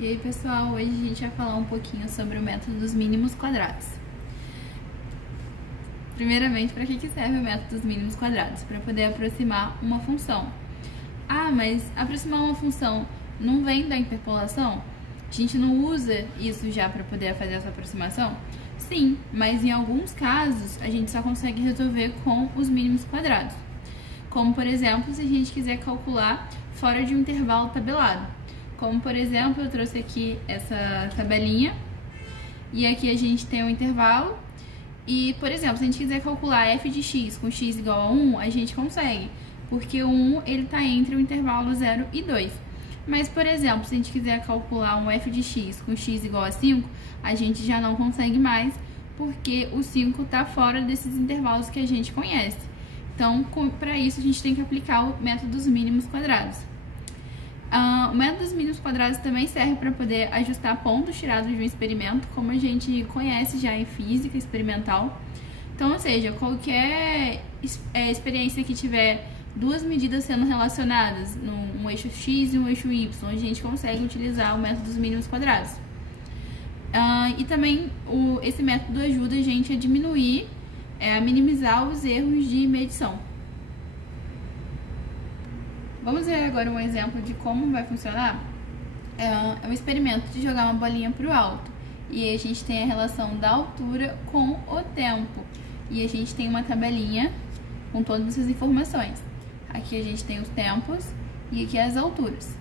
E aí, pessoal, hoje a gente vai falar um pouquinho sobre o método dos mínimos quadrados. Primeiramente, para que serve o método dos mínimos quadrados? Para poder aproximar uma função. Ah, mas aproximar uma função não vem da interpolação? A gente não usa isso já para poder fazer essa aproximação? Sim, mas em alguns casos a gente só consegue resolver com os mínimos quadrados. Como, por exemplo, se a gente quiser calcular fora de um intervalo tabelado. Como, por exemplo, eu trouxe aqui essa tabelinha e aqui a gente tem um intervalo e, por exemplo, se a gente quiser calcular f de x com x igual a 1, a gente consegue, porque o 1 ele está entre o intervalo 0 e 2. Mas, por exemplo, se a gente quiser calcular um f de x com x igual a 5, a gente já não consegue mais, porque o 5 está fora desses intervalos que a gente conhece. Então, para isso, a gente tem que aplicar o método dos mínimos quadrados. O método dos mínimos quadrados também serve para poder ajustar pontos tirados de um experimento, como a gente conhece já em física experimental. Então, ou seja, qualquer experiência que tiver duas medidas sendo relacionadas, um eixo x e um eixo y, a gente consegue utilizar o método dos mínimos quadrados. E também esse método ajuda a gente a diminuir, a minimizar os erros de medição. Vamos ver agora um exemplo de como vai funcionar. É um experimento de jogar uma bolinha para o alto. E aí a gente tem a relação da altura com o tempo. E a gente tem uma tabelinha com todas essas informações. Aqui a gente tem os tempos e aqui as alturas.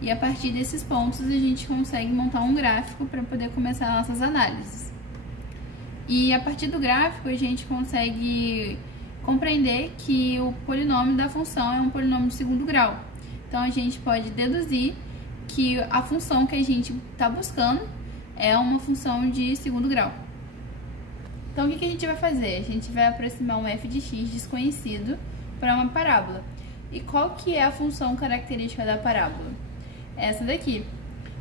E a partir desses pontos a gente consegue montar um gráfico para poder começar nossas análises. E a partir do gráfico a gente consegue compreender que o polinômio da função é um polinômio de segundo grau. Então, a gente pode deduzir que a função que a gente está buscando é uma função de segundo grau. Então, o que a gente vai fazer? A gente vai aproximar um f de x desconhecido para uma parábola. E qual que é a função característica da parábola? Essa daqui,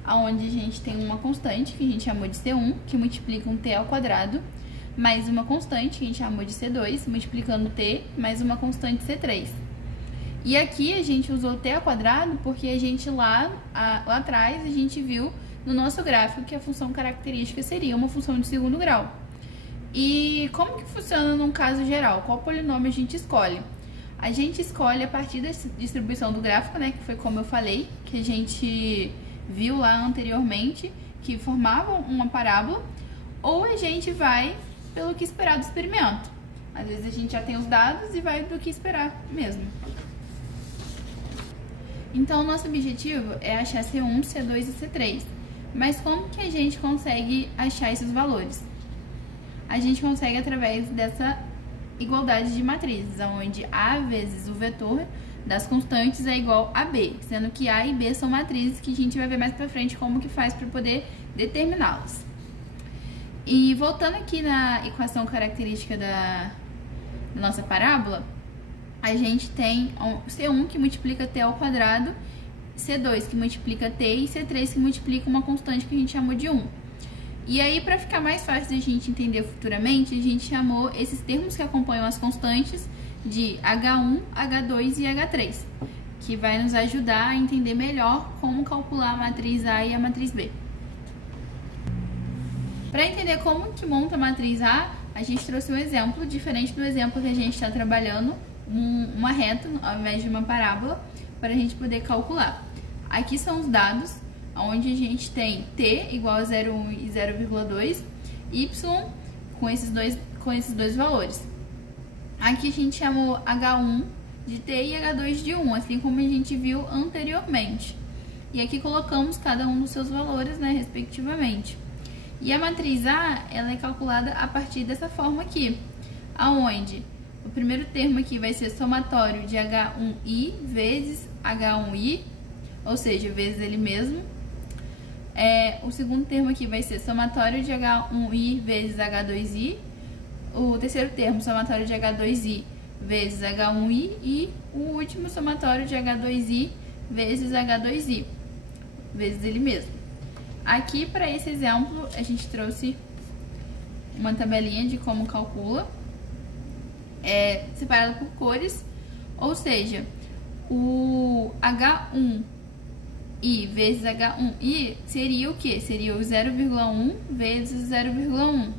onde a gente tem uma constante, que a gente chamou de C1, que multiplica um t ao quadrado, mais uma constante, que a gente chamou de C2, multiplicando t, mais uma constante C3. E aqui a gente usou t ao quadrado porque a gente lá atrás a gente viu no nosso gráfico que a função característica seria uma função de segundo grau. E como que funciona num caso geral? Qual polinômio a gente escolhe? A gente escolhe a partir da distribuição do gráfico, né, que foi como eu falei, que a gente viu lá anteriormente, que formavam uma parábola, ou a gente vai pelo que esperar do experimento. Às vezes a gente já tem os dados e vai do que esperar mesmo. Então, o nosso objetivo é achar C1, C2 e C3. Mas como que a gente consegue achar esses valores? A gente consegue através dessa igualdade de matrizes, onde A vezes o vetor das constantes é igual a B, sendo que A e B são matrizes que a gente vai ver mais pra frente como que faz para poder determiná-las. E voltando aqui na equação característica da nossa parábola, a gente tem C1 que multiplica t ao quadrado, C2 que multiplica t e C3 que multiplica uma constante que a gente chamou de 1. E aí, para ficar mais fácil de a gente entender futuramente, a gente chamou esses termos que acompanham as constantes de H1, H2 e H3, que vai nos ajudar a entender melhor como calcular a matriz A e a matriz B. Para entender como que monta a matriz A, a gente trouxe um exemplo diferente do exemplo que a gente está trabalhando, uma reta ao invés de uma parábola, para a gente poder calcular. Aqui são os dados, onde a gente tem t igual a 0,1 e 0,2, y com esses dois valores. Aqui a gente chamou H1 de t e H2 de 1, assim como a gente viu anteriormente. E aqui colocamos cada um dos seus valores, né, respectivamente. E a matriz A, ela é calculada a partir dessa forma aqui, aonde o primeiro termo aqui vai ser somatório de H1i vezes H1i, ou seja, vezes ele mesmo. O segundo termo aqui vai ser somatório de H1i vezes H2i. O terceiro termo, somatório de H2i vezes H1i. E o último, somatório de H2i vezes H2i, vezes ele mesmo. Aqui, para esse exemplo, a gente trouxe uma tabelinha de como calcula, separado por cores, ou seja, o H1 I vezes H1. I seria o quê? Seria o 0,1 vezes 0,1.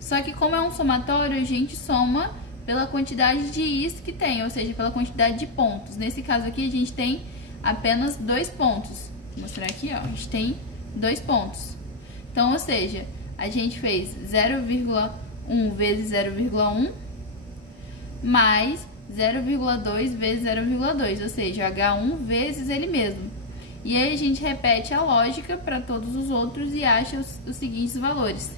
Só que como é um somatório, a gente soma pela quantidade de I's que tem, ou seja, pela quantidade de pontos. Nesse caso aqui, a gente tem apenas 2 pontos. Vou mostrar aqui, ó, a gente tem 2 pontos. Então, ou seja, a gente fez 0,1 vezes 0,1 mais 0,2 vezes 0,2, ou seja, H1 vezes ele mesmo. E aí a gente repete a lógica para todos os outros e acha os seguintes valores.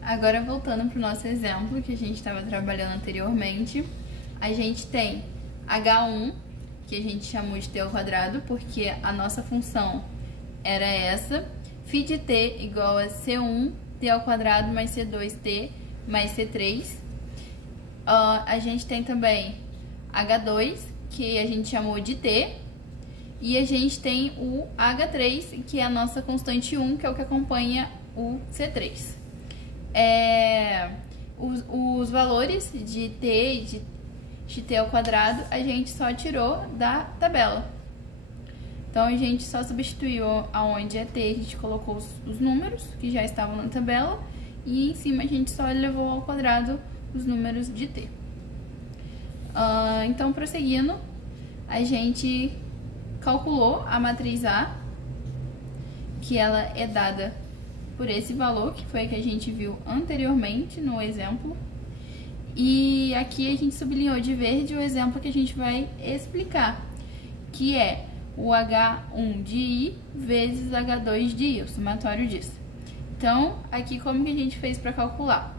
Agora, voltando para o nosso exemplo que a gente estava trabalhando anteriormente, a gente tem H1, que a gente chamou de t ao quadrado, porque a nossa função era essa, φ de t igual a C1 t ao quadrado mais C2t mais C3. A gente tem também H2, que a gente chamou de t, e a gente tem o H3, que é a nossa constante 1, que é o que acompanha o C3. Os valores de t e de t ao quadrado a gente só tirou da tabela. Então a gente só substituiu aonde é t, a gente colocou os números que já estavam na tabela, e em cima a gente só elevou ao quadrado os números de t. Então, prosseguindo, a gente calculou a matriz A, que ela é dada por esse valor, que foi a que a gente viu anteriormente no exemplo. E aqui a gente sublinhou de verde o exemplo que a gente vai explicar, que é o H1 de I vezes H2 de I, o somatório disso. Então, aqui como que a gente fez para calcular?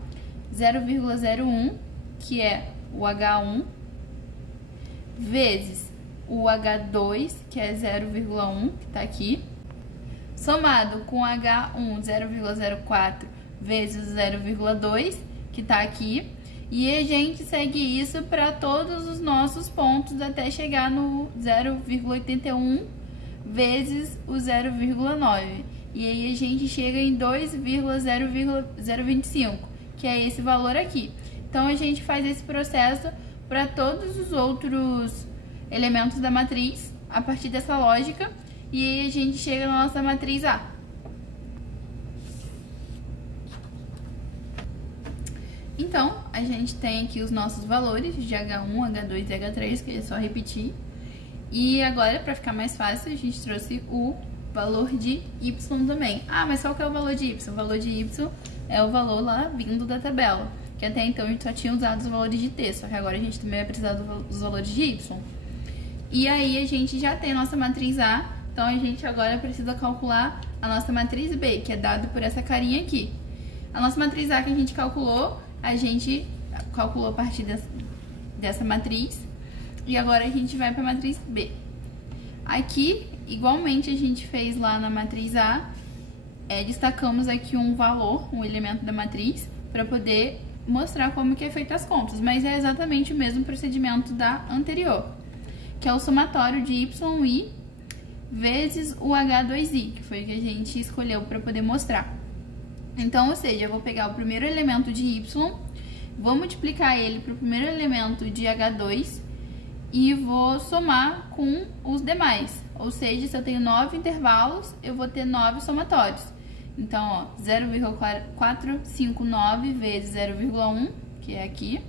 0,01, que é o H1, vezes o H2, que é 0,1, que está aqui, somado com H1 0,04 vezes 0,2, que está aqui, e a gente segue isso para todos os nossos pontos até chegar no 0,81 vezes o 0,9. E aí a gente chega em 2,025, que é esse valor aqui. Então a gente faz esse processo para todos os outros elementos da matriz, a partir dessa lógica, e aí a gente chega na nossa matriz A. Então, a gente tem aqui os nossos valores de H1, H2 e H3, que é só repetir. E agora, para ficar mais fácil, a gente trouxe o valor de Y também. Ah, mas qual que é o valor de Y? O valor de Y é o valor lá vindo da tabela, que até então a gente só tinha usado os valores de T, só que agora a gente também vai precisar dos valores de Y. E aí a gente já tem a nossa matriz A, então a gente agora precisa calcular a nossa matriz B, que é dado por essa carinha aqui. A nossa matriz A que a gente calculou a partir dessa matriz, e agora a gente vai para a matriz B. Aqui, igualmente a gente fez lá na matriz A, destacamos aqui um valor, um elemento da matriz, para poder mostrar como que é feito as contas, mas é exatamente o mesmo procedimento da anterior, que é o somatório de YI vezes o H2I, que foi o que a gente escolheu para poder mostrar. Então, ou seja, eu vou pegar o primeiro elemento de Y, vou multiplicar ele para o primeiro elemento de H2 e vou somar com os demais. Ou seja, se eu tenho 9 intervalos, eu vou ter 9 somatórios. Então, ó, 0,459 vezes 0,1, que é aqui,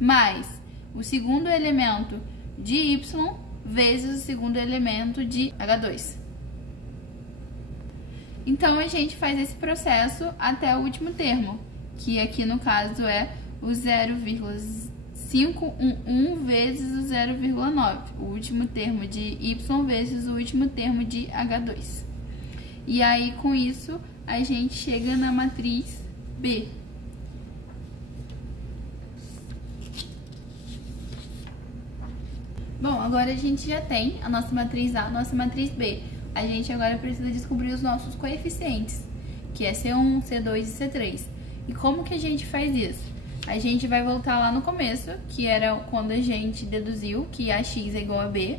mais o segundo elemento de Y vezes o segundo elemento de H2. Então, a gente faz esse processo até o último termo, que aqui no caso é o 0,511 vezes o 0,9, o último termo de Y vezes o último termo de H2. E aí, com isso, a gente chega na matriz B. Bom, agora a gente já tem a nossa matriz A, a nossa matriz B. A gente agora precisa descobrir os nossos coeficientes, que é C1, C2 e C3. E como que a gente faz isso? A gente vai voltar lá no começo, que era quando a gente deduziu que AX é igual a B.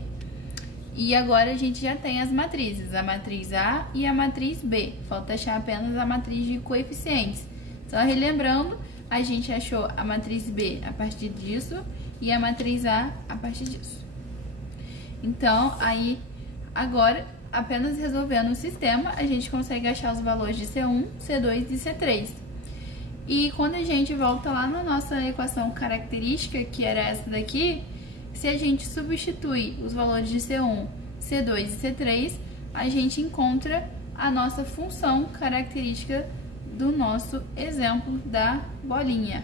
E agora a gente já tem as matrizes, a matriz A e a matriz B. Falta achar apenas a matriz de coeficientes. Só relembrando, a gente achou a matriz B a partir disso e a matriz A a partir disso. Então, aí, agora, apenas resolvendo o sistema, a gente consegue achar os valores de C1, C2 e C3. E quando a gente volta lá na nossa equação característica, que era essa daqui, se a gente substitui os valores de C1, C2 e C3, a gente encontra a nossa função característica do nosso exemplo da bolinha.